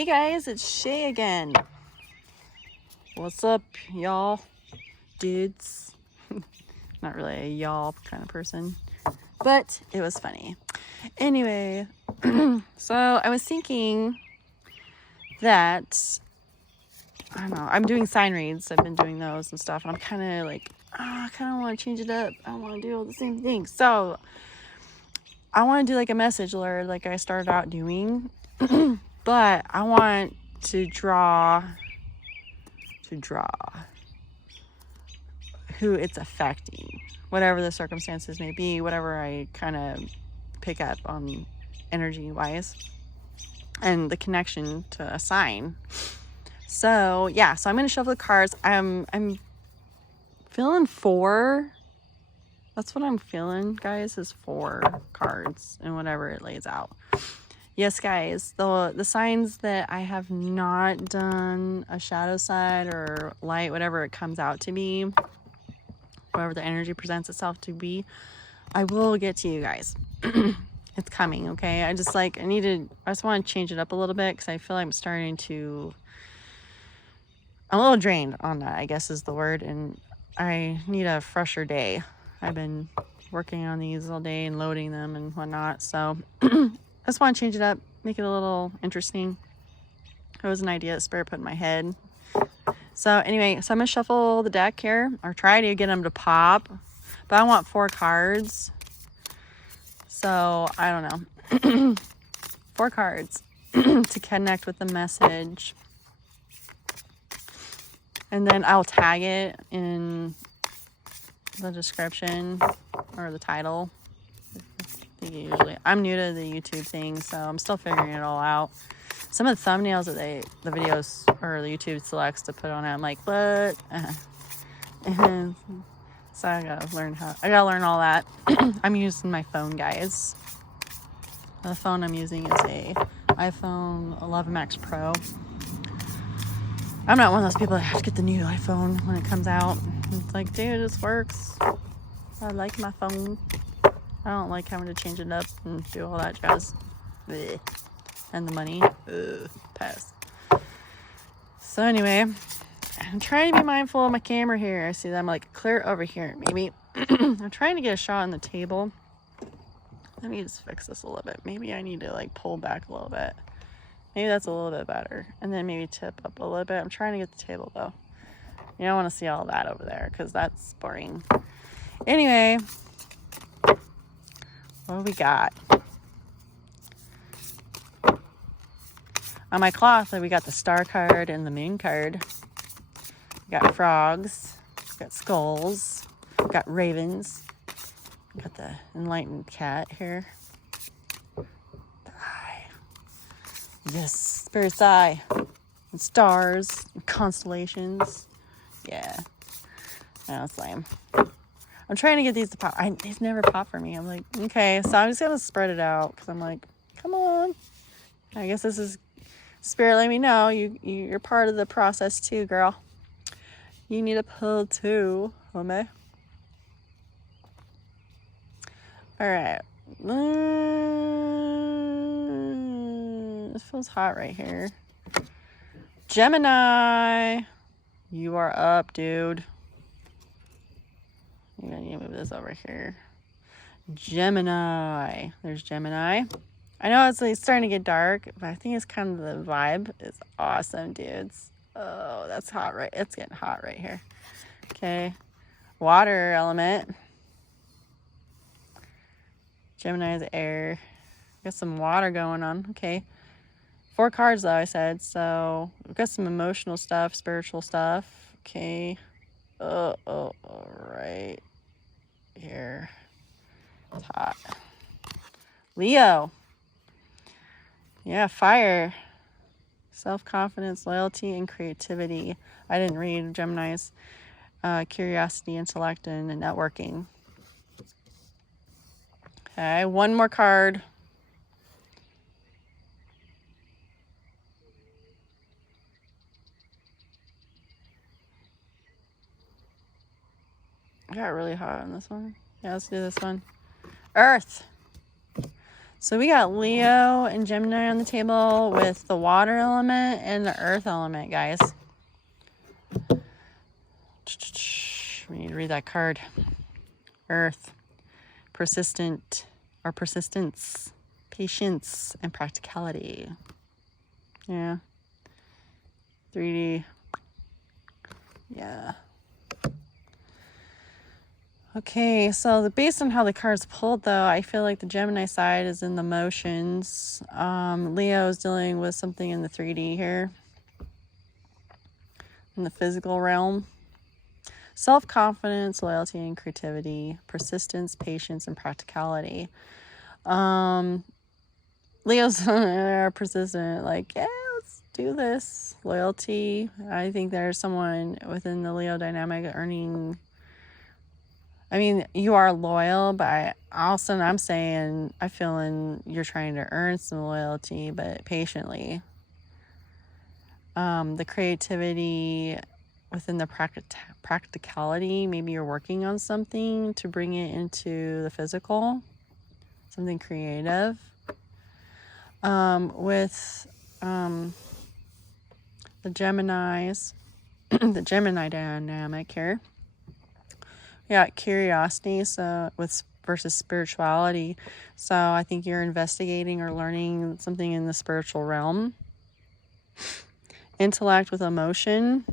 Hey guys, it's Shay again. What's up, y'all? Dudes. Not really a y'all kind of person, but it was funny. Anyway, so I was thinking that, I don't know, I'm doing sign reads. I've been doing those and stuff, and I'm kind of like, I kind of want to change it up. I don't want to do all the same things. So I want to do like a message alert like I started out doing, but I want to draw who it's affecting, whatever the circumstances may be, whatever I kind of pick up on energy wise and the connection to a sign. So yeah, so I'm going to shuffle the cards. I'm feeling 4. That's what I'm feeling, guys, is 4 cards and whatever it lays out. Yes, guys, the signs that I have not done a shadow side or light, whatever it comes out to be, whatever the energy presents itself to be, I will get to you guys. It's coming, okay? I just want to change it up a little bit because I feel like I'm a little drained on that, I guess is the word, and I need a fresher day. I've been working on these all day and loading them and whatnot, so I just want to change it up, make it a little interesting. It was an idea that Spirit put in my head. So anyway, so I'm going to shuffle the deck here, or try to get them to pop. But I want 4 cards. So, I don't know. 4 cards to connect with the message. And then I'll tag it in the description or the title. I'm new to the YouTube thing, so I'm still figuring it all out. Some of the thumbnails that the videos or the YouTube selects to put on it, I'm like, what? And so I gotta learn all that. I'm using my phone, guys. The phone I'm using is a iPhone 11 Max Pro. I'm not one of those people that have to get the new iPhone when it comes out. It's like, dude, this works. I like my phone. I don't like having to change it up and do all that jazz. Blech. And the money. Pass. So anyway, I'm trying to be mindful of my camera here. I see that I'm like clear over here. Maybe I'm trying to get a shot on the table. Let me just fix this a little bit. Maybe I need to like pull back a little bit. Maybe that's a little bit better. And then maybe tip up a little bit. I'm trying to get the table though. You don't want to see all that over there because that's boring. Anyway, what do we got? On my cloth, we got the star card and the moon card. We got frogs. We got skulls. We got ravens. We got the enlightened cat here. The eye. Yes, spirit's eye. And stars. And constellations. Yeah. That's lame. I'm trying to get these to pop. These never pop for me. I'm like, okay. So I'm just going to spread it out. Because I'm like, come on. I guess this is Spirit, let me know. You're part of the process too, girl. You need a pull too, homie. All right. This feels hot right here. Gemini, you are up, dude. You need to move this over here. Gemini. There's Gemini. I know it's like starting to get dark, but I think it's kind of the vibe. It's awesome, dudes. Oh, that's hot, right? It's getting hot right here. Okay. Water element. Gemini is air. Got some water going on. Okay. 4 cards, though, I said. So we've got some emotional stuff, spiritual stuff. Okay. All right. Here. It's hot. Leo. Yeah, fire. Self-confidence, loyalty, and creativity. I didn't read Gemini's. Curiosity, intellect, and networking. Okay, 1 more card. I got really hot on this one. Yeah, let's do this one. Earth. So we got Leo and Gemini on the table with the water element and the earth element, guys. We need to read that card. Earth, persistent or persistence, patience, and practicality. Yeah. 3D. Yeah. Okay, so based on how the cards pulled, though, I feel like the Gemini side is in the motions. Leo is dealing with something in the 3D here, in the physical realm. Self-confidence, loyalty, and creativity, persistence, patience, and practicality. Leo's persistent, like, yeah, let's do this. Loyalty. I think there's someone within the Leo dynamic earning. I mean, you are loyal, but I'm saying, I feel you're trying to earn some loyalty, but patiently. The creativity within the practicality, maybe you're working on something to bring it into the physical, something creative. With the Geminis, the Gemini dynamic here. We got curiosity, so versus spirituality. So I think you're investigating or learning something in the spiritual realm. Intellect with emotion,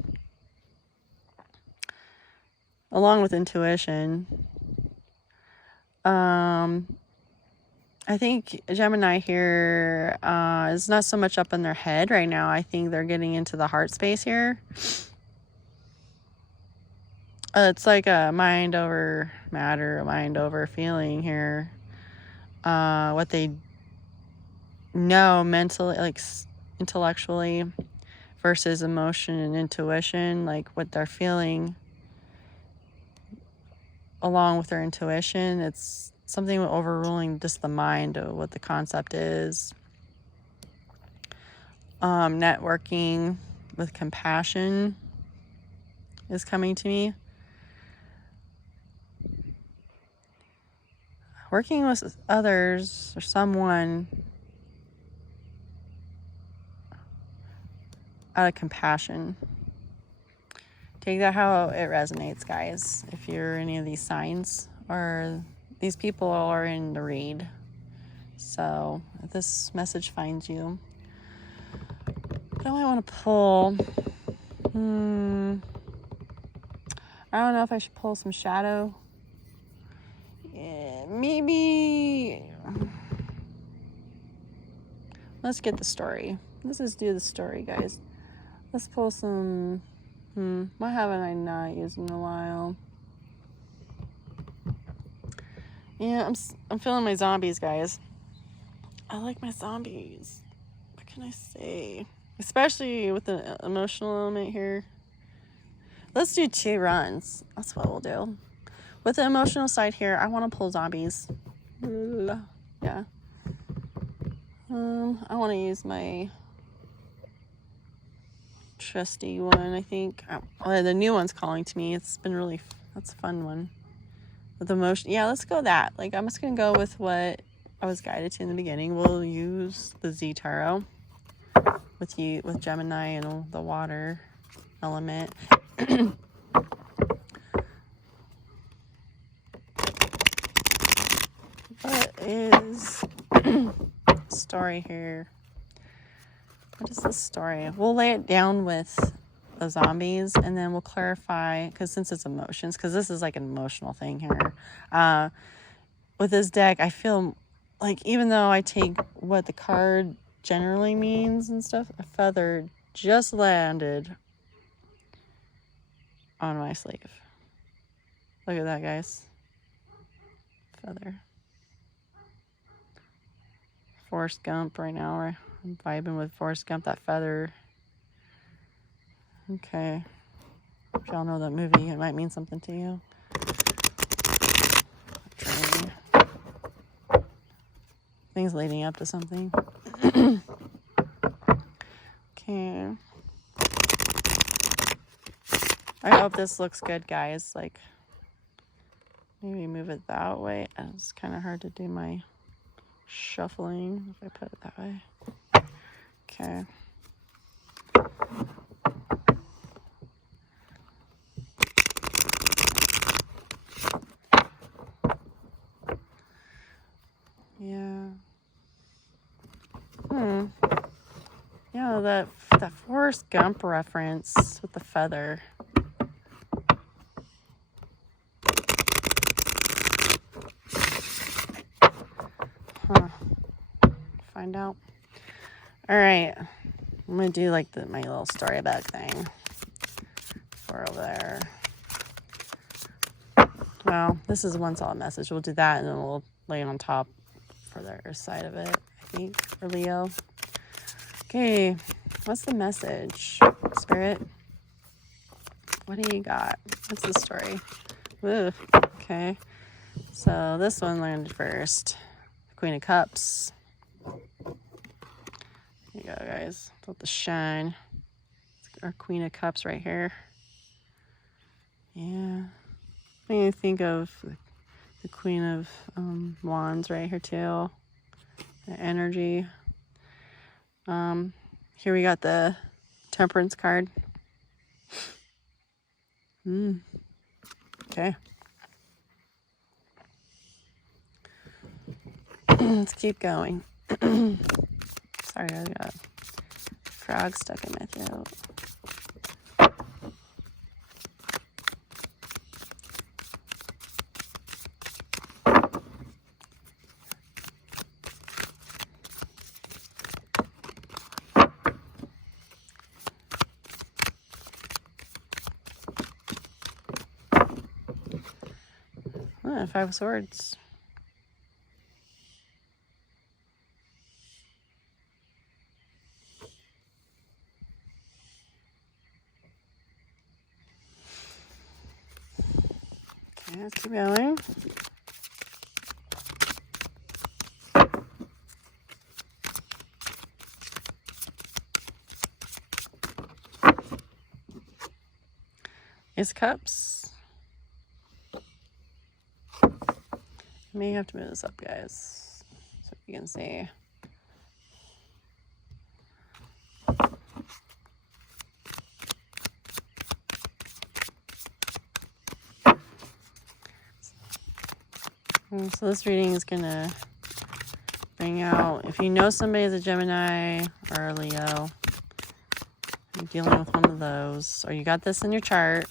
along with intuition. I think Gemini here is not so much up in their head right now. I think they're getting into the heart space here. It's like a mind over matter, a mind over feeling here. What they know mentally, like intellectually, versus emotion and intuition, like what they're feeling along with their intuition. It's something overruling just the mind of what the concept is. Networking with compassion is coming to me. Working with others or someone out of compassion. Take that how it resonates, guys. If you're any of these signs, or these people are in the read. So if this message finds you, what do I want to pull? I don't know if I should pull some shadow. Yeah, maybe. Let's get the story. Let's just do the story, guys. Let's pull some. What haven't I not used in a while? Yeah, I'm feeling my zombies, guys. I like my zombies. What can I say? Especially with the emotional element here. Let's do 2 runs. That's what we'll do. With the emotional side here, I want to pull zombies. Yeah. I want to use my trusty one, I think. The new one's calling to me. It's been really, that's a fun one. With emotion, yeah, let's go that. Like, I'm just going to go with what I was guided to in the beginning. We'll use the Z Tarot with Gemini and the water element. What is story here? What is the story? We'll lay it down with the zombies, and then we'll clarify, because since it's emotions, because this is like an emotional thing here. With this deck, I feel like even though I take what the card generally means and stuff, a feather just landed on my sleeve. Look at that, guys. Feather. Forrest Gump right now. I'm vibing with Forrest Gump, that feather. Okay. If y'all know that movie, it might mean something to you. Things leading up to something. Okay. I hope this looks good, guys. Like, maybe move it that way. It's kind of hard to do my shuffling, if I put it that way. Okay. Yeah. Yeah, that Forrest Gump reference with the feather. Huh. Find out. All right. I'm gonna do like my little storybook thing for over there. Well, this is one solid message. We'll do that and then we'll lay it on top for the other side of it, I think, for Leo. Okay, what's the message? Spirit? What do you got? What's the story? Ooh, okay. So this one landed first. Queen of Cups. Here you go, guys. With the shine. Our Queen of Cups right here. Yeah. When you think of the Queen of Wands right here too. The energy. Here we got the Temperance card. Okay. Let's keep going. Sorry, I got a frog stuck in my throat. Five of Swords. Okay, let's keep going. Ace of Cups. I may have to move this up, guys, so you can see. So this reading is going to bring out, if you know somebody is a Gemini or a Leo, you're dealing with one of those, or you got this in your chart,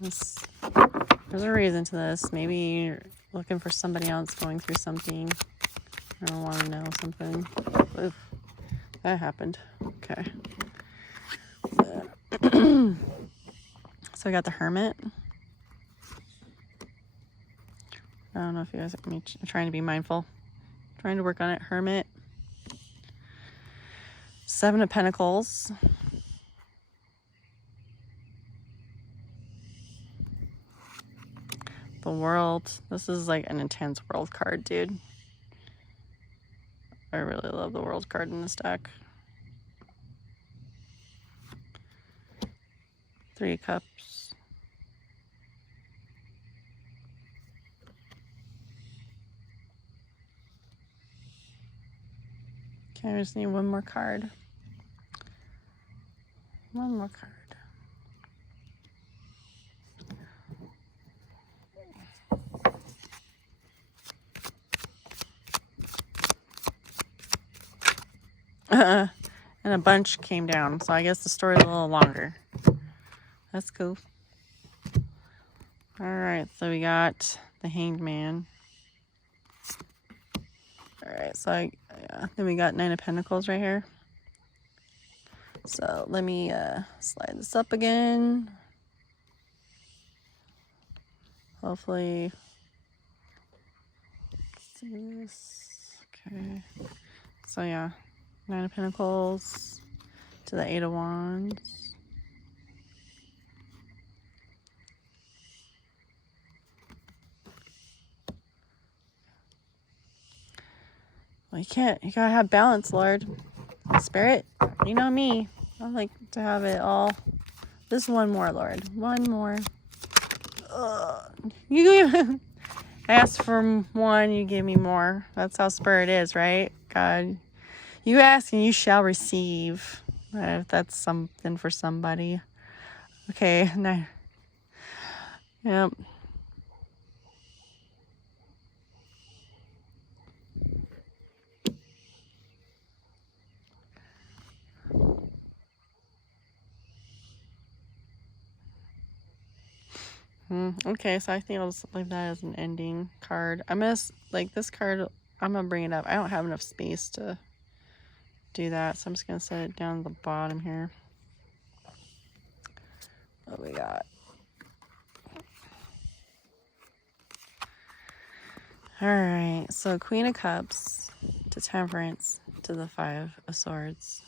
there's a reason to this. Maybe you're looking for somebody else going through something. I don't want to know something. Oof, that happened. Okay. So I got the Hermit. I don't know if you guys are trying to be mindful. Trying to work on it. Hermit. Seven of Pentacles. The World. This is like an intense World card, dude. I really love the World card in this deck. Three of Cups. Okay, I just need one more card. One more card. And a bunch came down, so I guess the story's a little longer. That's cool. Alright, so we got the Hanged Man. Alright, so then we got Nine of Pentacles right here. So let me slide this up again. Hopefully, see this. Okay. So yeah, Nine of Pentacles to the Eight of Wands. Well, you gotta have balance, Lord. Spirit, you know me. I like to have it all. Just one more, Lord. One more. You I asked for one, you give me more. That's how Spirit is, right? God, you ask and you shall receive. If that's something for somebody. Okay, now, yep. Okay, so I think I'll just leave that as an ending card. I'm gonna, like, this card, I'm gonna bring it up. I don't have enough space to do that, so I'm just gonna set it down at the bottom here. What we got? Alright, so Queen of Cups to Temperance to the Five of Swords.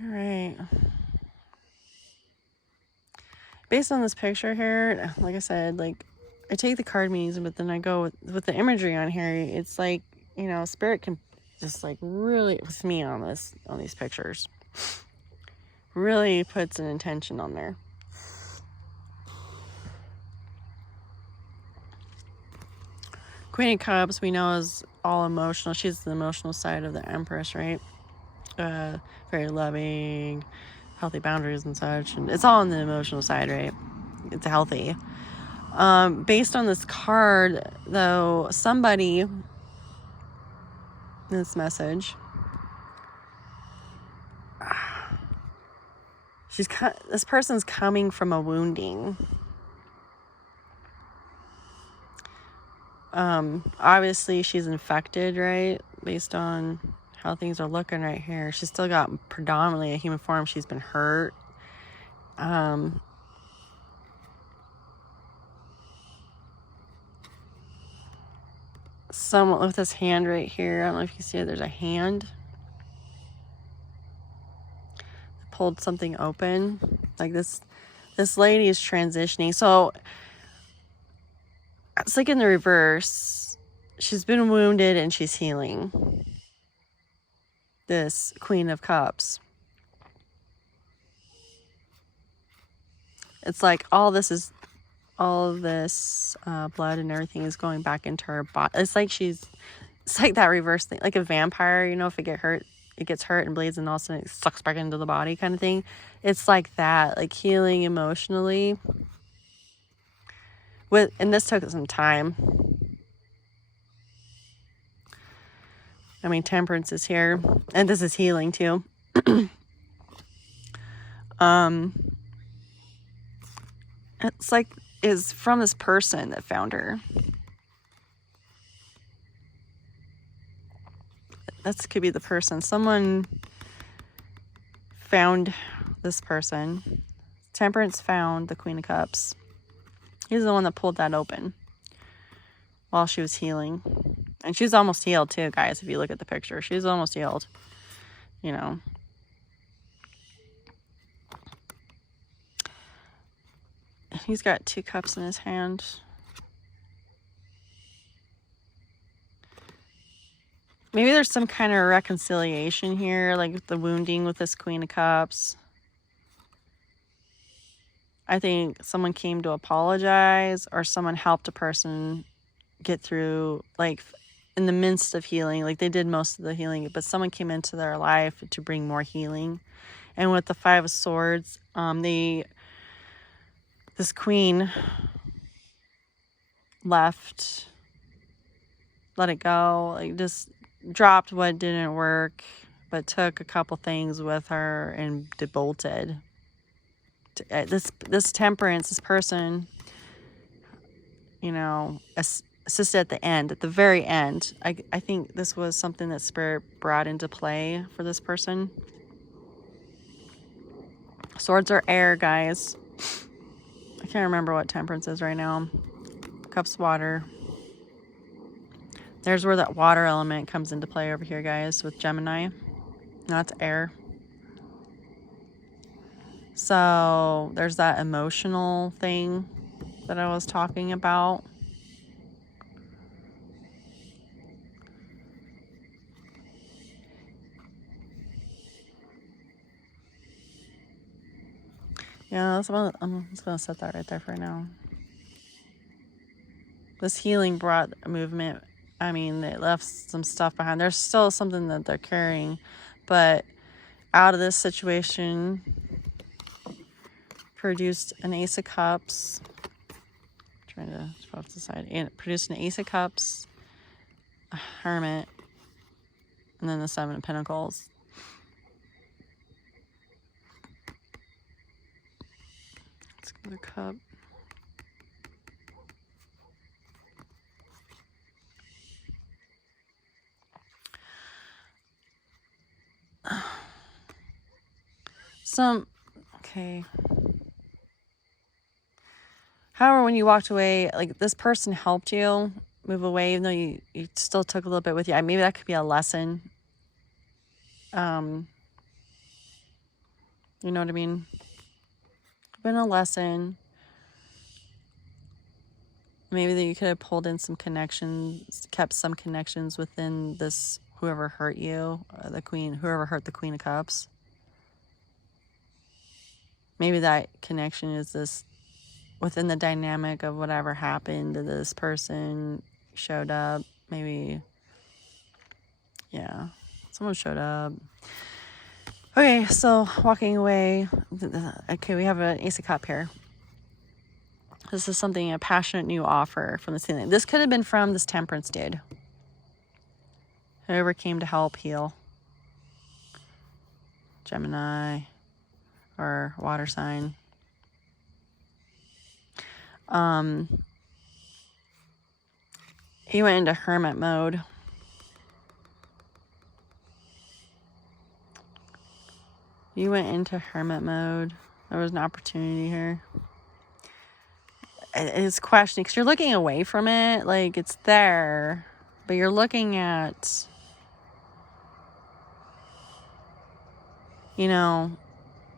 Alright. Based on this picture here, like I said, like, I take the card meanings, but then I go with the imagery on here. It's like, you know, Spirit can just, like, really, with me on these pictures, really puts an intention on there. Queen of Cups, we know, is all emotional. She's the emotional side of the Empress, right? Very loving, healthy boundaries and such. And it's all on the emotional side, right? It's healthy. Based on this card, though, somebody in this message, this person's coming from a wounding. Obviously she's infected, right? Based on how things are looking right here. She's still got predominantly a human form. She's been hurt. Someone with this hand right here, I don't know if you can see it, there's a hand. Pulled something open. Like this lady is transitioning. So it's like in the reverse. She's been wounded and she's healing. This Queen of Cups. It's like all this blood and everything is going back into her body. It's like that reverse thing, like a vampire, you know, if it gets hurt and bleeds, and all of a sudden it sucks back into the body kind of thing. It's like that, like healing emotionally. And this took some time. I mean, Temperance is here, and this is healing too. It's like is from this person that found her. That could be the person. Someone found this person. Temperance found the Queen of Cups. He's the one that pulled that open while she was healing. And she's almost healed too, guys, if you look at the picture. She's almost healed, you know. He's got 2 cups in his hand. Maybe there's some kind of reconciliation here, like the wounding with this Queen of Cups. I think someone came to apologize, or someone helped a person get through, like, in the midst of healing. Like, they did most of the healing, but someone came into their life to bring more healing. And with the 5 of Swords, this queen let it go, like, just dropped what didn't work, but took a couple things with her and bolted. This Temperance, this person, you know, assisted at the end, at the very end. I think this was something that Spirit brought into play for this person. Swords are air, guys. I can't remember what Temperance is right now. Cups, water. There's where that water element comes into play over here, guys, with Gemini. That's air. So there's that emotional thing that I was talking about. Yeah, I'm just gonna set that right there for now. This healing brought a movement. I mean, it left some stuff behind. There's still something that they're carrying, but out of this situation produced an Ace of Cups. Trying to put off to the side. And it produced an Ace of Cups, a Hermit, and then the Seven of Pentacles. Let's go to the cup. Okay. However, when you walked away, like this person helped you move away, even though you still took a little bit with you. Maybe that could be a lesson. You know what I mean? Been a lesson. Maybe that you could have pulled in some connections, kept some connections within this, whoever hurt you, whoever hurt the Queen of Cups. Maybe that connection is this within the dynamic of whatever happened to this person showed up. Maybe, yeah, someone showed up. Okay, so walking away. Okay, we have an Ace of Cups here. This is something, a passionate new offer from the ceiling. This could have been from this Temperance dude. Whoever came to help heal. Gemini or water sign. He went into hermit mode. You went into hermit mode. There was an opportunity here. It's questioning because you're looking away from it, like it's there, but you're looking at,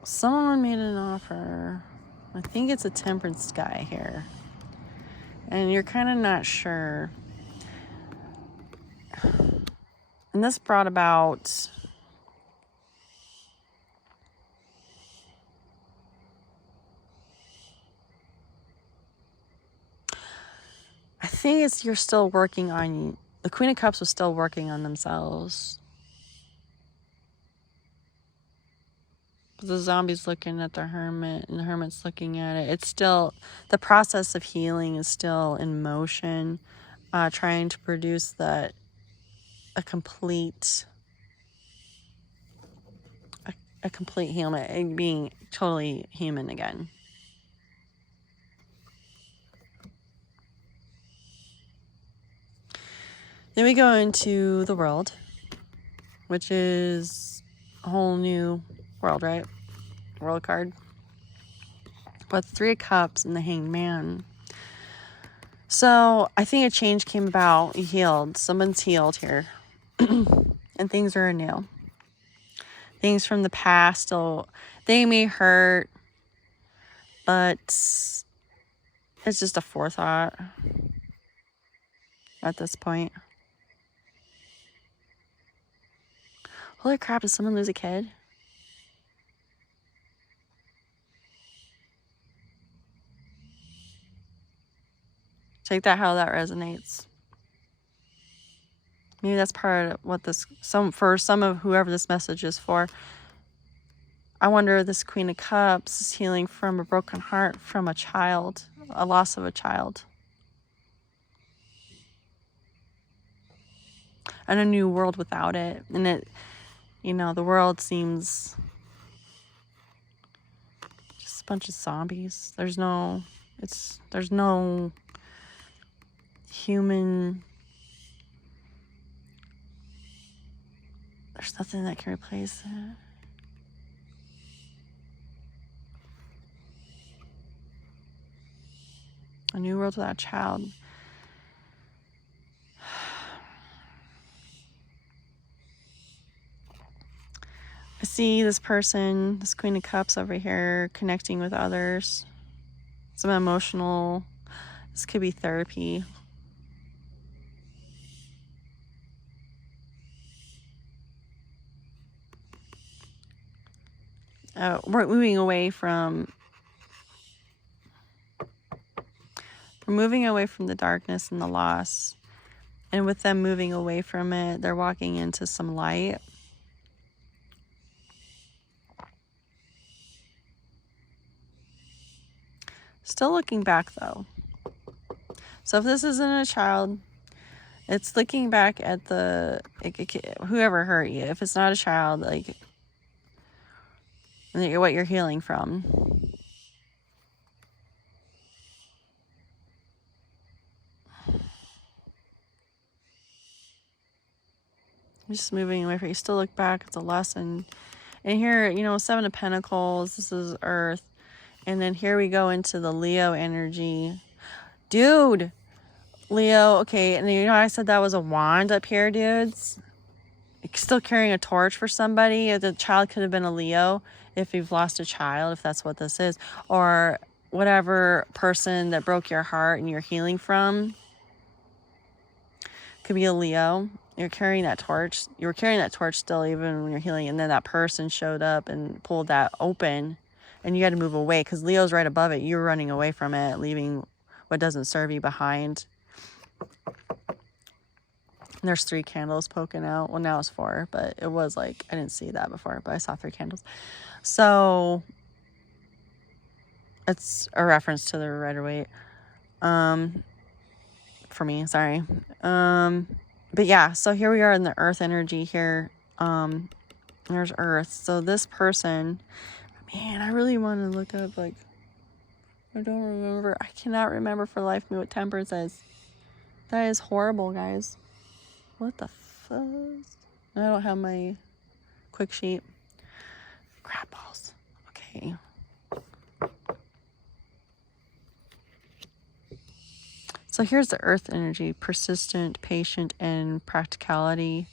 someone made an offer. I think it's a Temperance guy here, and you're kind of not sure. And this brought about I think it's you're still working on, the Queen of Cups was still working on themselves. The zombie's looking at the hermit and the hermit's looking at it. It's still, the process of healing is still in motion, trying to produce a complete human, being totally human again. Then we go into the world, which is a whole new world, right? World card. But 3 of Cups and the Hanged Man. So I think a change came about. You healed. Someone's healed here. And things are anew. Things from the past still, they may hurt, but it's just a forethought at this point. Holy crap, did someone lose a kid? Take that how that resonates. Maybe that's part of what for some of whoever this message is for. I wonder if this Queen of Cups is healing from a broken heart from a child, a loss of a child. And a new world without it. And it, the world seems just a bunch of zombies. There's no human, there's nothing that can replace it. A new world without a child. I see this person, this Queen of Cups over here, connecting with others. Some emotional, this could be therapy. We're moving away from We're moving away from the darkness and the loss. And with them moving away from it, they're walking into some light. Still looking back though. So if this isn't a child, it's looking back at whoever hurt you. If it's not a child, like what you're healing from. Just moving away from you. Still look back. It's a lesson. And here, Seven of Pentacles. This is Earth. And then here we go into the Leo energy. Dude. Leo. Okay. And I said that was a wand up here, dudes. Still carrying a torch for somebody. The child could have been a Leo if you've lost a child, if that's what this is. Or whatever person that broke your heart and you're healing from. Could be a Leo. You're carrying that torch. You were carrying that torch still even when you're healing. And then that person showed up and pulled that open. And you had to move away because Leo's right above it. You're running away from it, leaving what doesn't serve you behind. And there's 3 candles poking out. Well, now it's 4. But it was like, I didn't see that before. But I saw 3 candles. So it's a reference to the Rider-Waite. For me, sorry. But yeah, so here we are in the Earth energy here. There's Earth. So this person, man, I really want to look up, like, I don't remember. I cannot remember for the life of me what Temperance is. That is horrible, guys. What the fuzz? I don't have my quick sheet. Crap balls. Okay. So here's the Earth energy, persistent, patient, and practicality.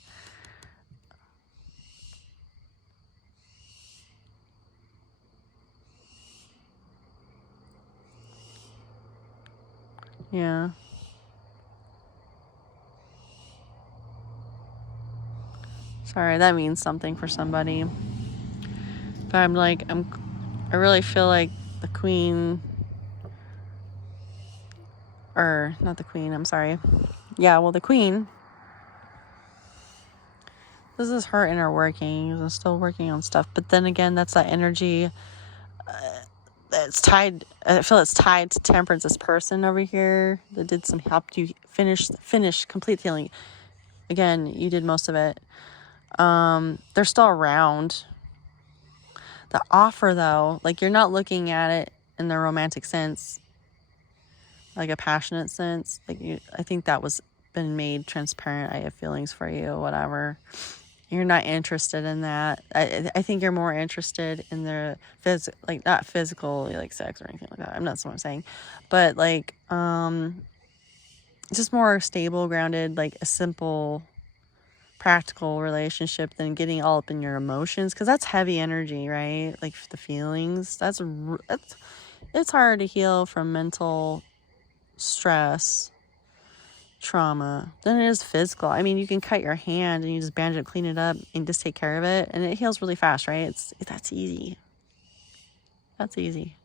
Yeah. Sorry, that means something for somebody. But I really feel like the Queen, or not the Queen, I'm sorry. Yeah, well, the Queen, this is her inner working. She's still working on stuff. But then again, that's that energy. It's tied. I feel it's tied to Temperance, this person over here that did some helped you finish complete healing. Again, you did most of it. They're still around. The offer, though, like you're not looking at it in the romantic sense, like a passionate sense. Like I think that was been made transparent. I have feelings for you, whatever. You're not interested in that. I think you're more interested in the like not physical, like sex or anything like that. I'm not what I'm saying, but like just more stable, grounded, like a simple, practical relationship than getting all up in your emotions, because that's heavy energy, right? Like the feelings. It's hard to heal from mental stress, trauma than it is physical. I mean, you can cut your hand and you just bandage it, clean it up, and just take care of it, and it heals really fast, right? That's easy. That's easy.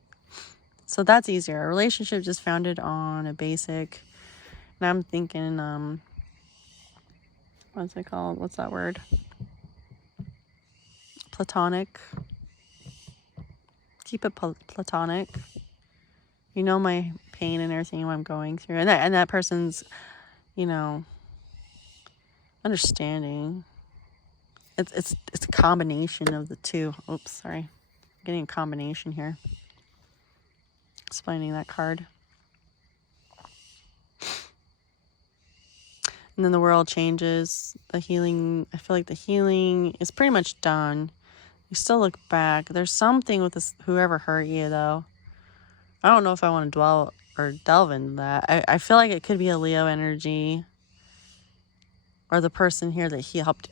So that's easier. A relationship just founded on a basic, and I'm thinking, what's it called? What's that word? Platonic. Keep it platonic. You know my pain and everything I'm going through, and that person's, understanding. It's a combination of the two. Oops, sorry. I'm getting a combination here. Explaining that card. And then the world changes. The healing, I feel like the healing is pretty much done. You still look back. There's something with this, whoever hurt you, though. I don't know if I want to delve into that. I feel like it could be a Leo energy. Or the person here that he helped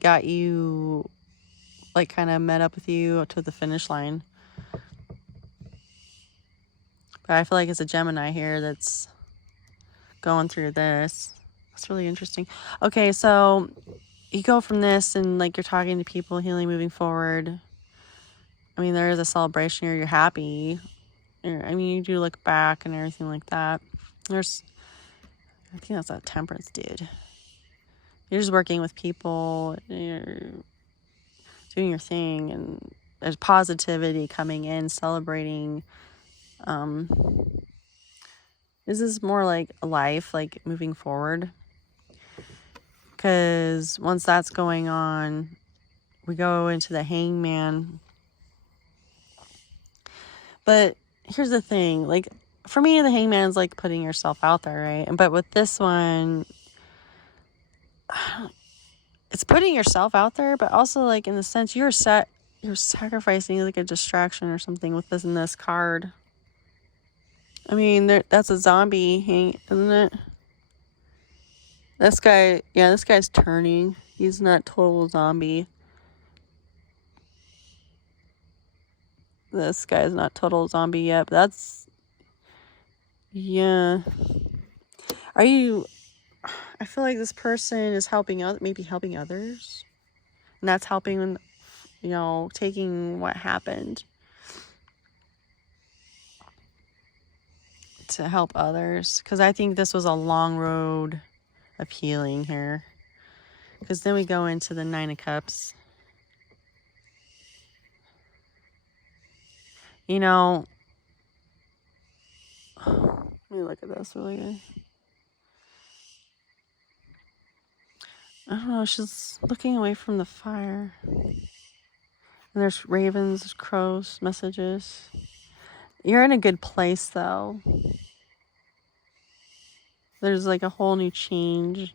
got you, like kind of met up with you to the finish line. But I feel like it's a Gemini here that's going through this. That's really interesting. Okay, so you go from this and like you're talking to people, healing, moving forward. I mean, there is a celebration here. You're happy. You do look back and everything like that. I think that's a temperance dude. You're just working with people, you're doing your thing, and there's positivity coming in, celebrating. This is more like a life, like moving forward. Because once that's going on, we go into the hangman. But here's the thing, like, for me, the hangman's like putting yourself out there, right? But with this one, it's putting yourself out there, but also, like, in the sense you're sacrificing like a distraction or something with this card. I mean, that's a zombie, isn't it? This guy's turning. He's not total zombie. This guy's not total zombie yet, but that's, yeah. I feel like this person is maybe helping others. And that's helping, taking what happened to help others. Because I think this was a long road of healing here. Because then we go into the Nine of Cups. Let me look at this really good. I don't know, she's looking away from the fire. And there's ravens, crows, messages. You're in a good place, though. There's like a whole new change.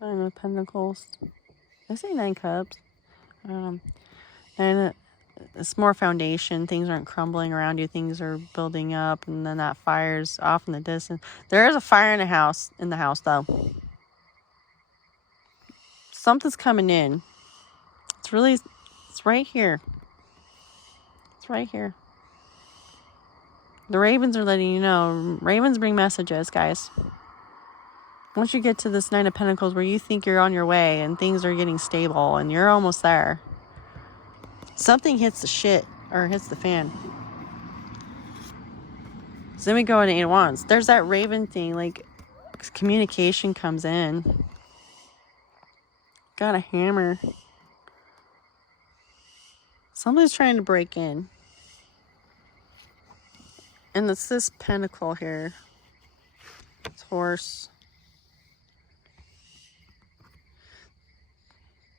Nine of Pentacles. I say 9 Cups. And it's more foundation. Things aren't crumbling around you. Things are building up. And then that fire's off in the distance. There is a fire in the house, though. Something's coming in. It's right here. It's right here. The ravens are letting you know. Ravens bring messages, guys. Once you get to this Nine of Pentacles where you think you're on your way and things are getting stable and you're almost there, something hits the fan. So then we go into Eight of Wands. There's that raven thing, like communication comes in. Got a hammer. Somebody's trying to break in. And it's this pentacle here. It's horse.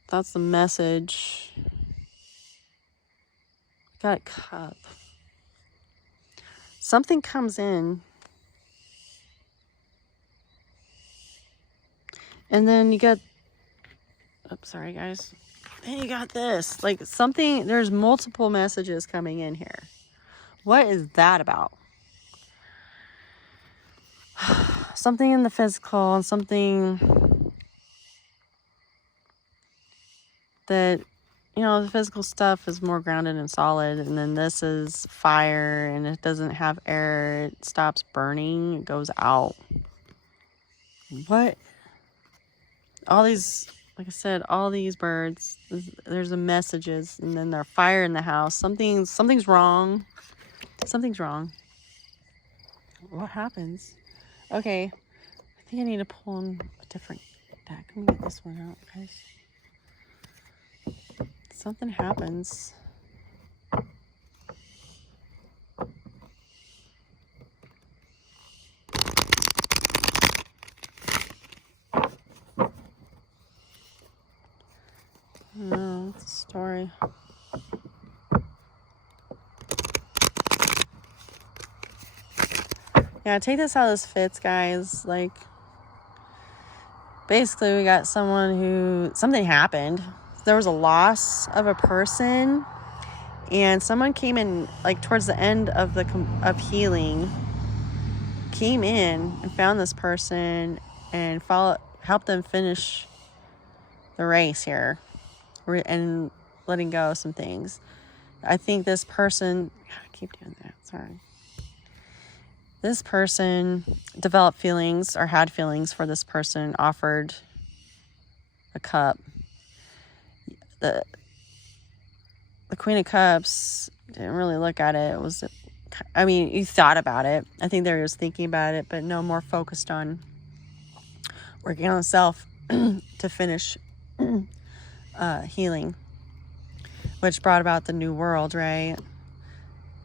That's the message. Got a cup. Something comes in. And then you got... Oops, sorry, guys. Then you got this. Like something... There's multiple messages coming in here. What is that about? Something in the physical and something that, the physical stuff is more grounded and solid. And then this is fire and it doesn't have air. It stops burning. It goes out. What? All these, like I said, all these birds, there's the messages, and then there's fire in the house. Something's wrong. Something's wrong. What happens? Okay. I think I need to pull in a different deck. Let me get this one out, guys. Something happens. Oh, it's a story. Yeah, take this how this fits, guys. Like, basically, we got something happened. There was a loss of a person, and someone came in, like, towards the end of healing, came in and found this person and helped them finish the race here and letting go of some things. I think this person... I keep doing that. Sorry. This person developed feelings or had feelings for this person, offered a cup. The Queen of Cups didn't really look at it. It was I mean, you thought about it. I think they were just thinking about it, but no, more focused on working on self to finish healing, which brought about the new world, right?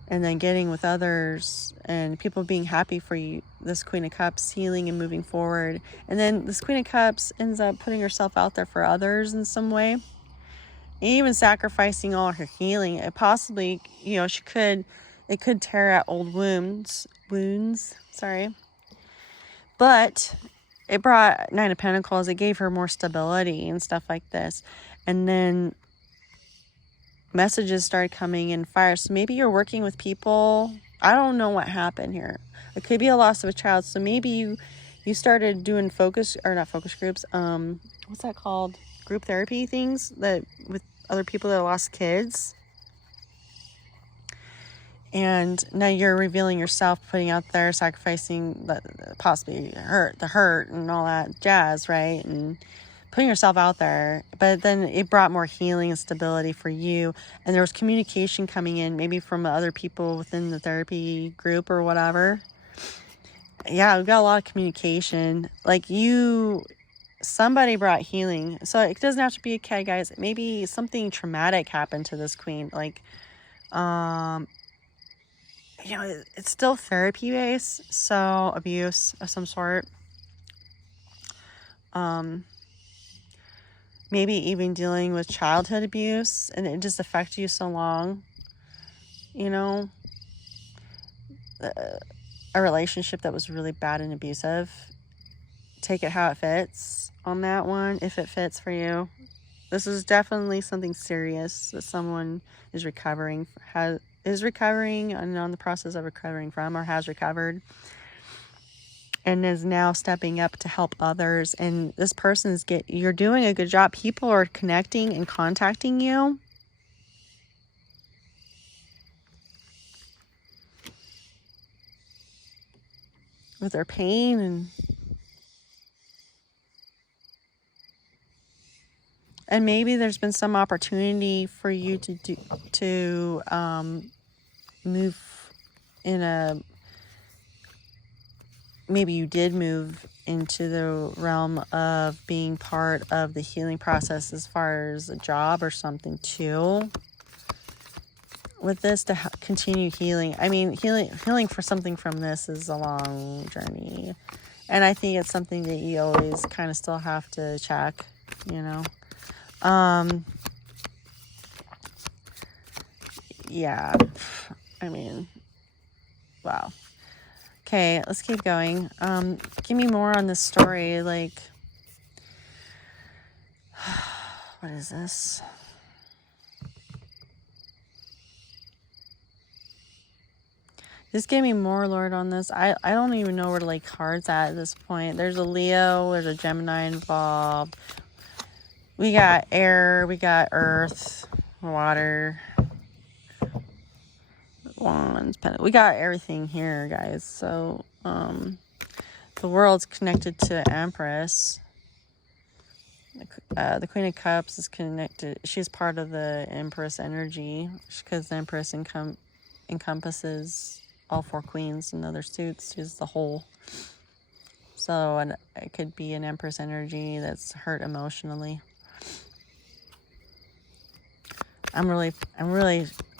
And then getting with others and people being happy for you, this Queen of Cups, healing and moving forward. And then this Queen of Cups ends up putting herself out there for others in some way, even sacrificing all her healing. It possibly, you know, it could tear at old wounds, sorry. But it brought Nine of Pentacles. It gave her more stability and stuff like this. And then messages started coming in fire. So maybe you're working with people. I don't know what happened here. It could be a loss of a child. So maybe you started doing not focus groups. What's that called? Group therapy things that with other people that lost kids. And now you're revealing yourself, putting out there, sacrificing possibly the hurt and all that jazz, right? And putting yourself out there. But then it brought more healing and stability for you. And there was communication coming in, maybe from other people within the therapy group or whatever. Yeah, we've got a lot of communication. Like somebody brought healing. So it doesn't have to be a kid, guys. Maybe something traumatic happened to this queen. Like, you know, it's still therapy based, so abuse of some sort. Maybe even dealing with childhood abuse, and it just affected you so long. You know, a relationship that was really bad and abusive. Take it how it fits on that one, if it fits for you. This is definitely something serious that someone is recovering and on the process of recovering from, or has recovered, and is now stepping up to help others. And this person you're doing a good job. People are connecting and contacting you. With their pain and maybe there's been some opportunity for you to move maybe you did move into the realm of being part of the healing process as far as a job or something too. With this, to continue healing. I mean, healing for something from this is a long journey. And I think it's something that you always kind of still have to check, you know. Yeah. I mean, wow. Okay, let's keep going. Give me more on this story. Like, what is this? Just give me more, Lord, on this. I don't even know where to lay cards at this point. There's a Leo, there's a Gemini involved. We got air, we got earth, water, wands, we got everything here, guys. So, the world's connected to Empress. The Queen of Cups is connected. She's part of the Empress energy because the Empress encompasses all four queens and other suits. She's the whole. So it could be an Empress energy that's hurt emotionally.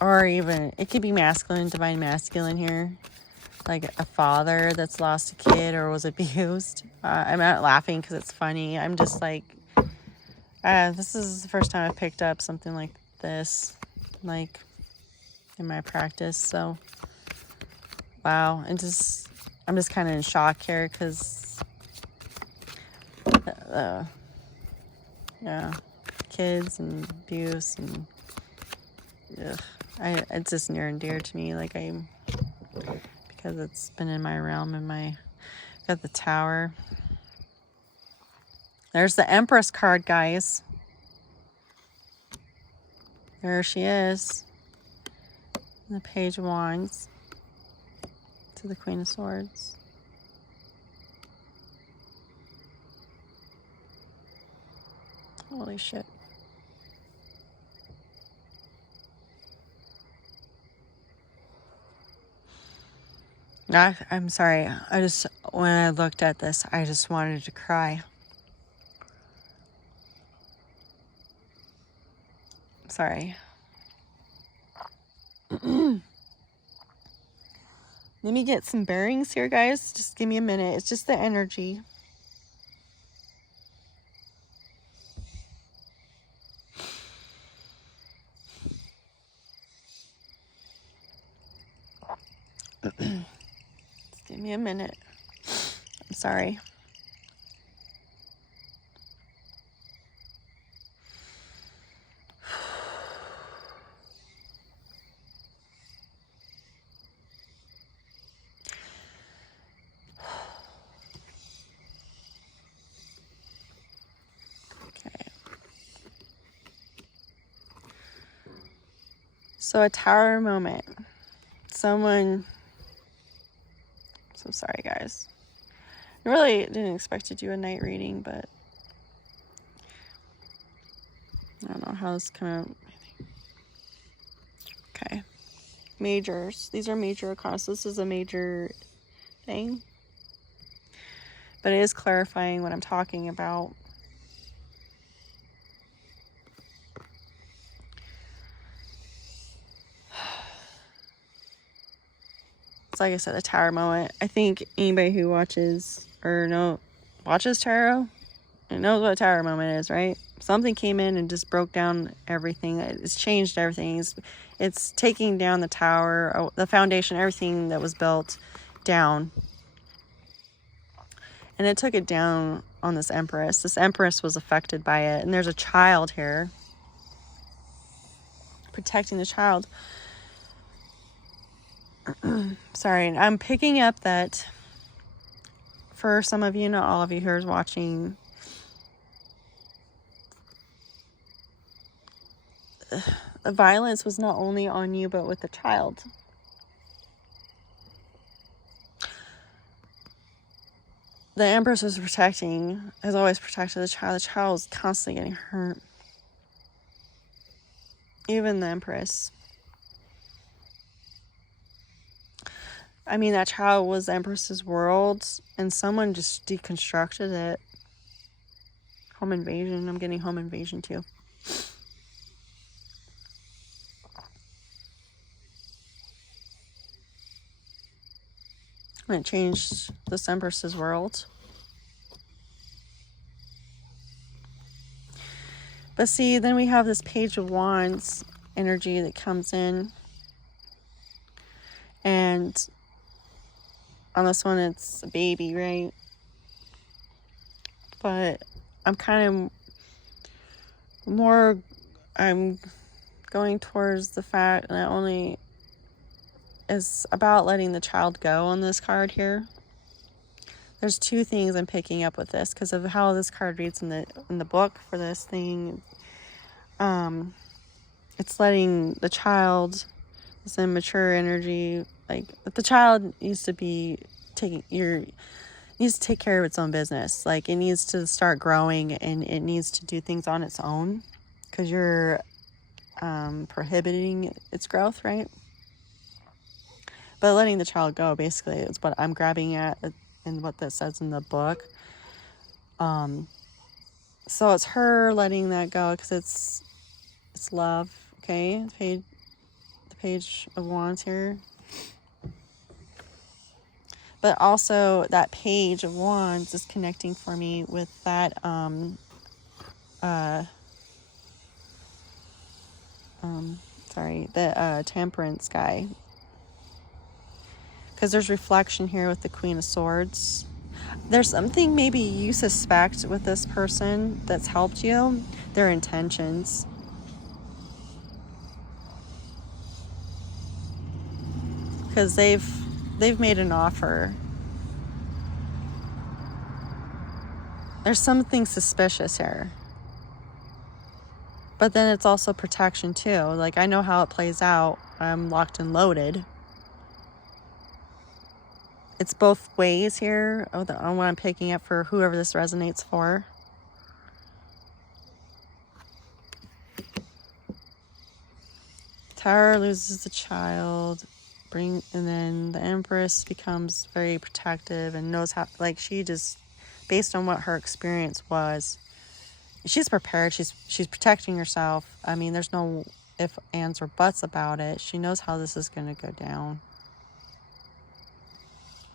Or even it could be masculine, divine masculine here, like a father that's lost a kid or was abused. I'm not laughing because it's funny. I'm just like, this is the first time I've picked up something like this, like in my practice. So, wow, I'm just kind of in shock here because, yeah, kids and abuse and. Ugh. It's just near and dear to me, because it's been in my realm, got the Tower. There's the Empress card, guys. There she is. The Page of Wands to the Queen of Swords. Holy shit. I'm sorry. When I looked at this, I just wanted to cry. Sorry. Let me get some bearings here, guys. Just give me a minute. It's just the energy. Just give me a minute. I'm sorry. Okay. So a tower moment. So sorry, guys. I really didn't expect to do a night reading, but I don't know how this came out. Okay. Majors. These are major accounts. This is a major thing. But it is clarifying what I'm talking about. It's like I said, a tower moment. I think anybody who watches tarot, it knows what a tower moment is, right? Something came in and just broke down everything. It's changed everything. It's taking down the tower, the foundation, everything that was built down. And it took it down on this Empress. This Empress was affected by it. And there's a child here protecting the child. Sorry, I'm picking up that for some of you, not all of you who are watching, the violence was not only on you, but with the child. The Empress has always protected the child. The child was constantly getting hurt. Even the Empress. I mean, that child was the Empress's world, and someone just deconstructed it. Home invasion. I'm getting home invasion too. And it changed this Empress's world. But see, then we have this Page of Wands energy that comes in. And on this one, it's a baby, right? But I'm going towards the fact that only is about letting the child go on this card here. There's two things I'm picking up with this because of how this card reads in the book for this thing. It's letting the child, this immature energy, like the child needs to take care of its own business. Like it needs to start growing and it needs to do things on its own because you're prohibiting its growth, right? But letting the child go basically is what I'm grabbing at and what that says in the book. So it's her letting that go because it's love. Okay, the Page of Wands here. But also that Page of Wands is connecting for me with that the Temperance guy. Because there's reflection here with the Queen of Swords. There's something maybe you suspect with this person that's helped you. Their intentions. Because they've made an offer. There's something suspicious here. But then it's also protection too. Like I know how it plays out. I'm locked and loaded. It's both ways here on what I'm picking up for whoever this resonates for. Tower loses the child. And then the Empress becomes very protective and knows how, like, she just, based on what her experience was, she's prepared. She's protecting herself. I mean, there's no if, ands, or buts about it. She knows how this is going to go down.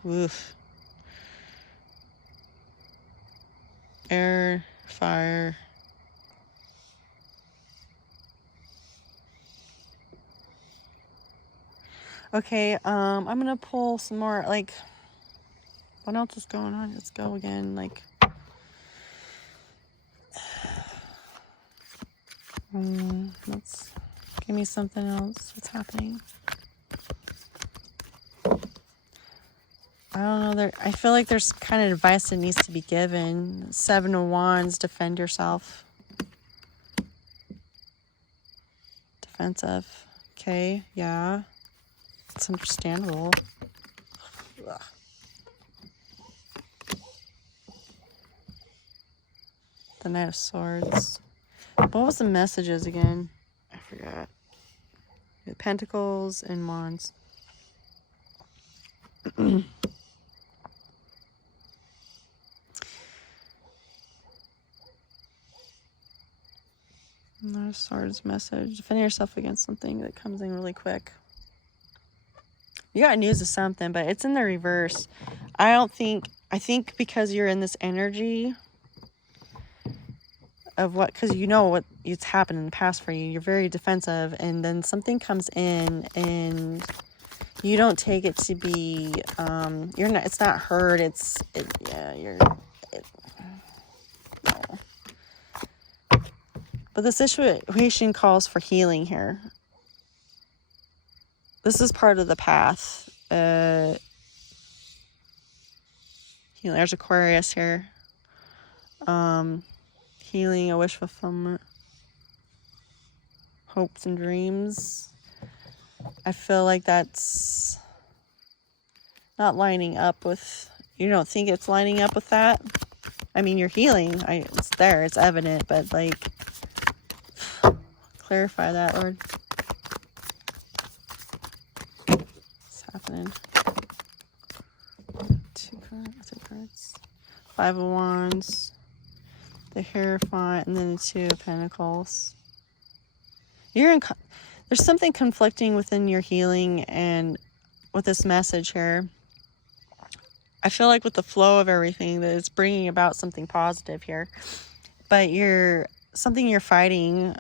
Oof. Air, fire. Okay, I'm gonna pull some more, like, what else is going on? Let's go again, like, let's, give me something else. What's happening? I don't know, I feel like there's kind of advice that needs to be given. 7 of Wands, defend yourself. Defensive. Okay, yeah. It's understandable. Ugh. The Knight of Swords. What was the messages again? I forgot. Pentacles and Wands. Knight of Swords message. Defend yourself against something that comes in really quick. You got news of something, but it's in the reverse. I think because you're in this energy of what, because you know what it's happened in the past for you. You're very defensive, and then something comes in, and you don't take it to be, you're not, it's not hurt, no. But the situation calls for healing here. This is part of the path. There's Aquarius here. Healing, a wish fulfillment, hopes and dreams. I feel like that's not lining up with, you don't think it's lining up with that? I mean, you're healing. It's there, it's evident, but like, clarify that, Lord. What's happening? Two cards. 5 of Wands. The Hierophant, and then the 2 of Pentacles. There's something conflicting within your healing and with this message here. I feel like with the flow of everything that it's bringing about something positive here, but something you're fighting.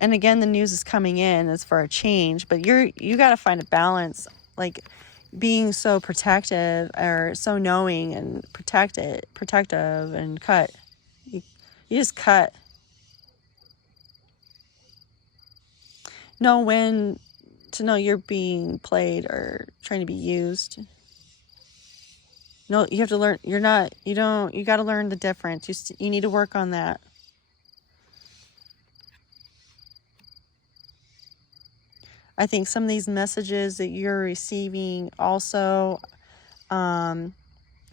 And again, the news is coming in as for a change, but you got to find a balance, like being so protective or so knowing and protective and cut. You just cut. Know when to know you're being played or trying to be used. No, you have to learn. You got to learn the difference. You need to work on that. I think some of these messages that you're receiving also, it's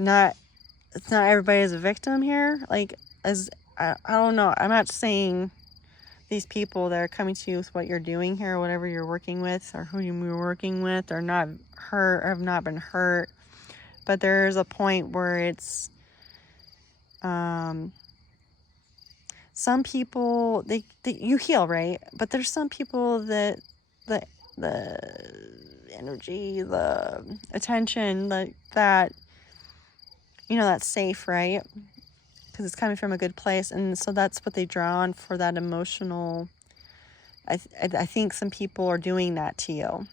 not everybody is a victim here. Like, I don't know. I'm not saying these people that are coming to you with what you're doing here, or whatever you're working with, or who you're working with, are not hurt or have not been hurt. But there's a point where it's, some people, you heal, right? But there's some people that the energy, the attention, that that's safe, right? Because it's coming from a good place, and so that's what they draw on for that emotional. I think some people are doing that to you.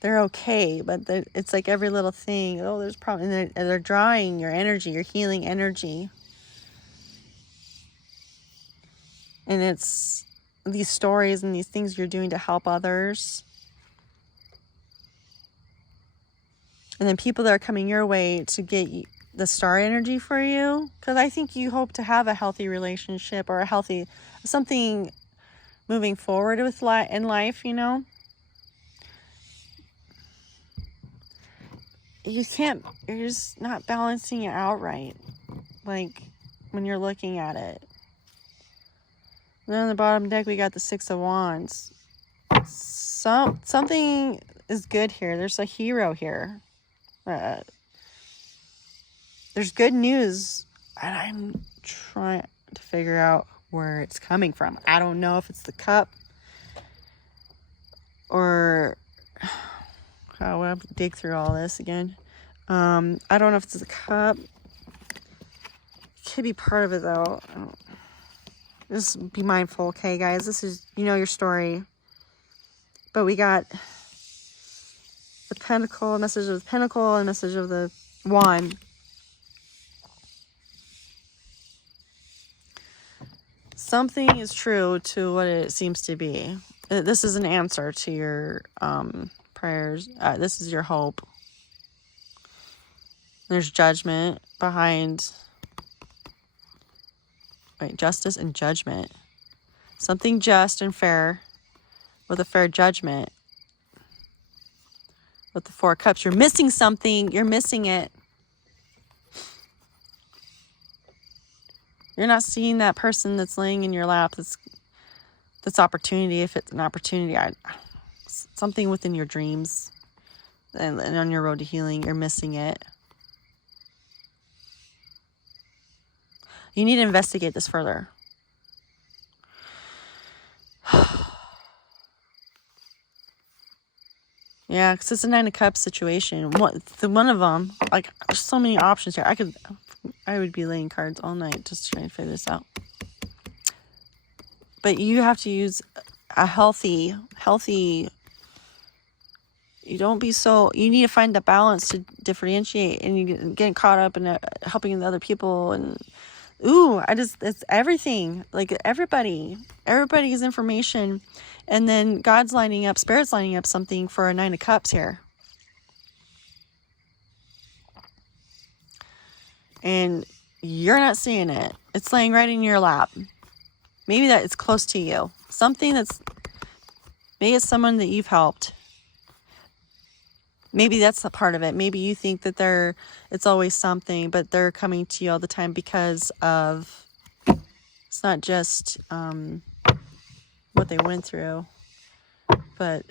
They're okay, but it's like every little thing. Oh, there's problem, and they're drawing your energy, your healing energy, and it's these stories and these things you're doing to help others. And then people that are coming your way to get the star energy for you, because I think you hope to have a healthy relationship or a healthy something moving forward with in life. You're just not balancing it out right, like when you're looking at it. Then on the bottom deck, we got the Six of Wands. Something is good here. There's a hero here. There's good news, and I'm trying to figure out where it's coming from. I don't know if it's the cup or we'll have to dig through all this again. I don't know if it's the cup. It could be part of it though. Just be mindful, okay, guys? This is, your story. But we got the Pentacle, a message of the Pentacle, and a message of the Wand. Something is true to what it seems to be. This is an answer to your prayers. This is your hope. There's judgment behind. Wait, justice and judgment. Something just and fair with a fair judgment. With the Four of Cups, you're missing something. You're missing it. You're not seeing that person that's laying in your lap. That's opportunity. If it's an opportunity, something within your dreams and on your road to healing, you're missing it. You need to investigate this further. Yeah, because it's a Nine of Cups situation. One of them, like, there's so many options here. I would be laying cards all night just trying to figure this out. But you have to use a healthy. You need to find the balance to differentiate, and you get caught up in helping the other people. And it's everything. Like everybody's information, and then God's lining up, Spirit's lining up something for a Nine of Cups here. And you're not seeing it. It's laying right in your lap. Maybe that it's close to you. Maybe it's someone that you've helped. Maybe that's the part of it. Maybe you think that it's always something, but they're coming to you all the time because of, it's not just what they went through, but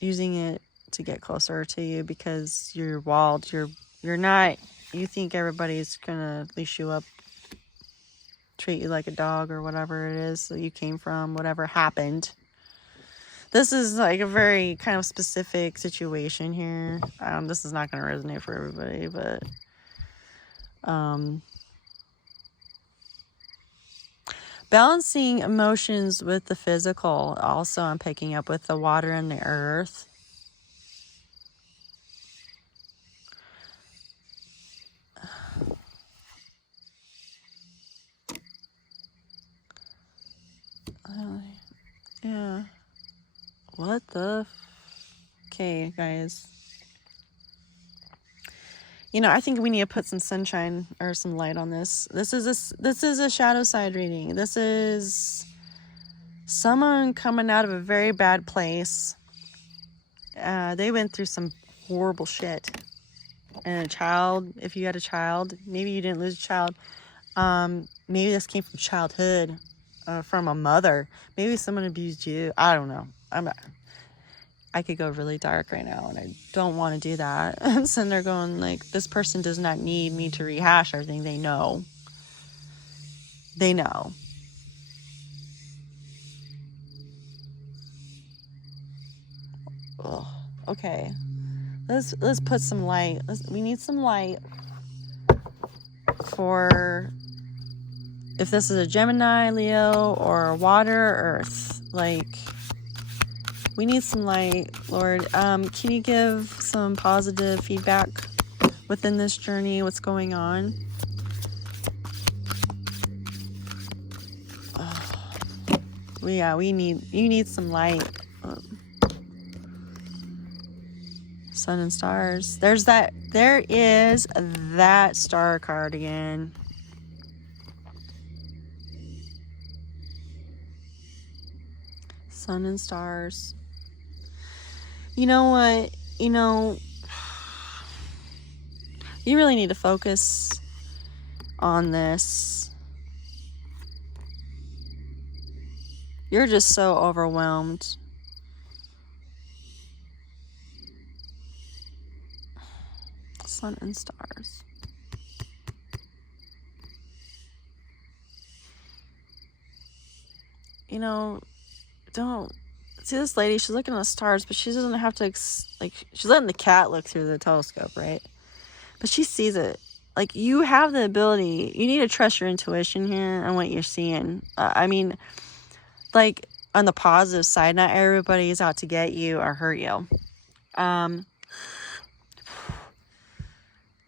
using it to get closer to you because you're walled. You're not, you think everybody's gonna leash you up, treat you like a dog or whatever it is that you came from, whatever happened. This is like a very kind of specific situation here. This is not going to resonate for everybody, but balancing emotions with the physical. Also, I'm picking up with the water and the earth. Yeah. What the? Okay, guys. I think we need to put some sunshine or some light on this. This is a Shadowside reading. This is someone coming out of a very bad place. They went through some horrible shit. And a child, if you had a child, maybe you didn't lose a child. Maybe this came from childhood, from a mother. Maybe someone abused you. I don't know. I could go really dark right now, and I don't want to do that. And so they're going like, this person does not need me to rehash everything. They know. Ugh. Okay. Let's put some light. We need some light for if this is a Gemini, Leo, or water, earth. Like, we need some light, Lord. Can you give some positive feedback within this journey? What's going on? You need some light. Sun and stars. There is that star card again. Sun and stars. You know what? You really need to focus on this. You're just so overwhelmed. Sun and stars. You know, don't see this lady. She's looking at the stars, but she doesn't have to like. She's letting the cat look through the telescope, right? But she sees it. Like, you have the ability. You need to trust your intuition here and what you're seeing. I mean, like, on the positive side, not everybody is out to get you or hurt you.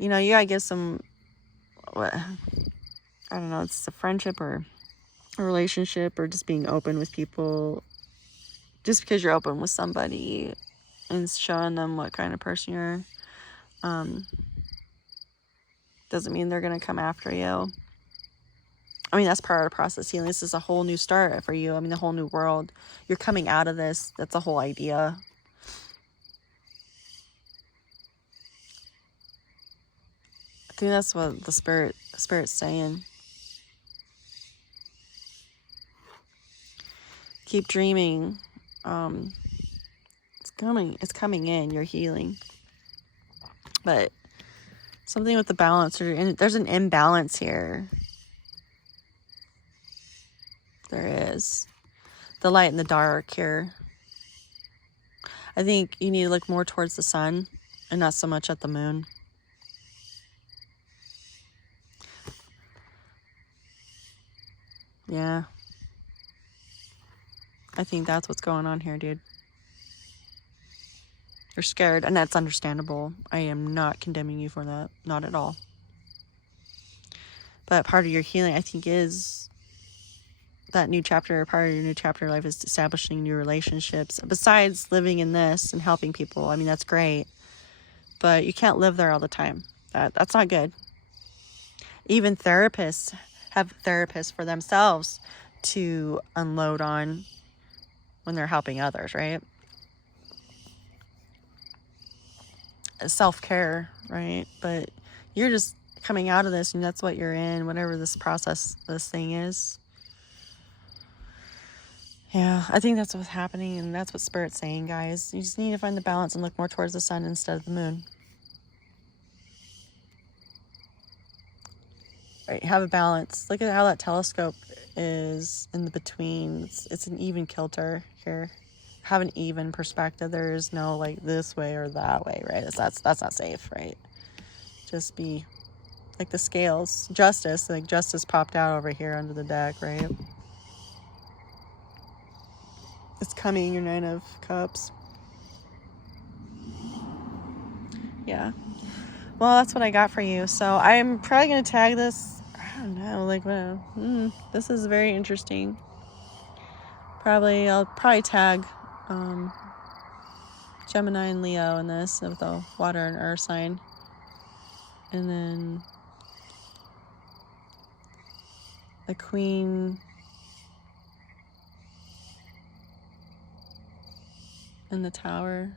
You know, you gotta give some, what, I don't know, it's a friendship or a relationship or just being open with people. Just because you're open with somebody and showing them what kind of person you're, doesn't mean they're gonna come after you. I mean, that's part of the process healing. This is a whole new start for you. I mean, the whole new world. You're coming out of this. That's the whole idea. I think that's what the spirit's saying. Keep dreaming. It's coming in. You're healing. But something with the balance, there's an imbalance here. There is. The light and the dark here. I think you need to look more towards the sun and not so much at the moon. Yeah. I think that's what's going on here, dude. You're scared, and that's understandable. I am not condemning you for that. Not at all. But part of your healing, I think, is that new chapter. Part of your new chapter of life is establishing new relationships. Besides living in this and helping people, I mean, that's great. But you can't live there all the time. That's not good. Even therapists have therapists for themselves to unload on when they're helping others, right? Self-care, right? But you're just coming out of this, and that's what you're in, whatever this process, this thing is. Yeah, I think that's what's happening, and that's what Spirit's saying, guys. You just need to find the balance and look more towards the sun instead of the moon. Right, have a balance. Look at how that telescope is in the between. It's an even kilter here. Have an even perspective. There is no like this way or that way, right? That's not safe, right? Just be like the scales. Justice, like justice popped out over here under the deck, right? It's coming, your 9 of Cups. Yeah. Well, that's what I got for you. So I'm probably going to tag this. I don't know. Like, well, this is very interesting. I'll probably tag Gemini and Leo in this with the water and earth sign. And then the Queen and the Tower.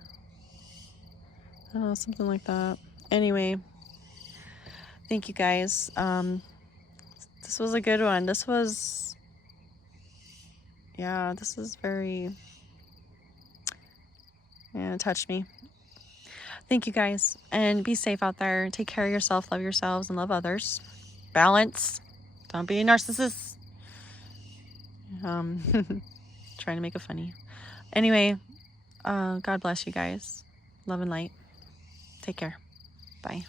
I don't know, something like that. Anyway, thank you guys. This was a good one. This is very, it touched me. Thank you guys, and be safe out there. Take care of yourself, love yourselves, and love others. Balance. Don't be a narcissist. Trying to make it funny. Anyway, God bless you guys. Love and light. Take care. Bye.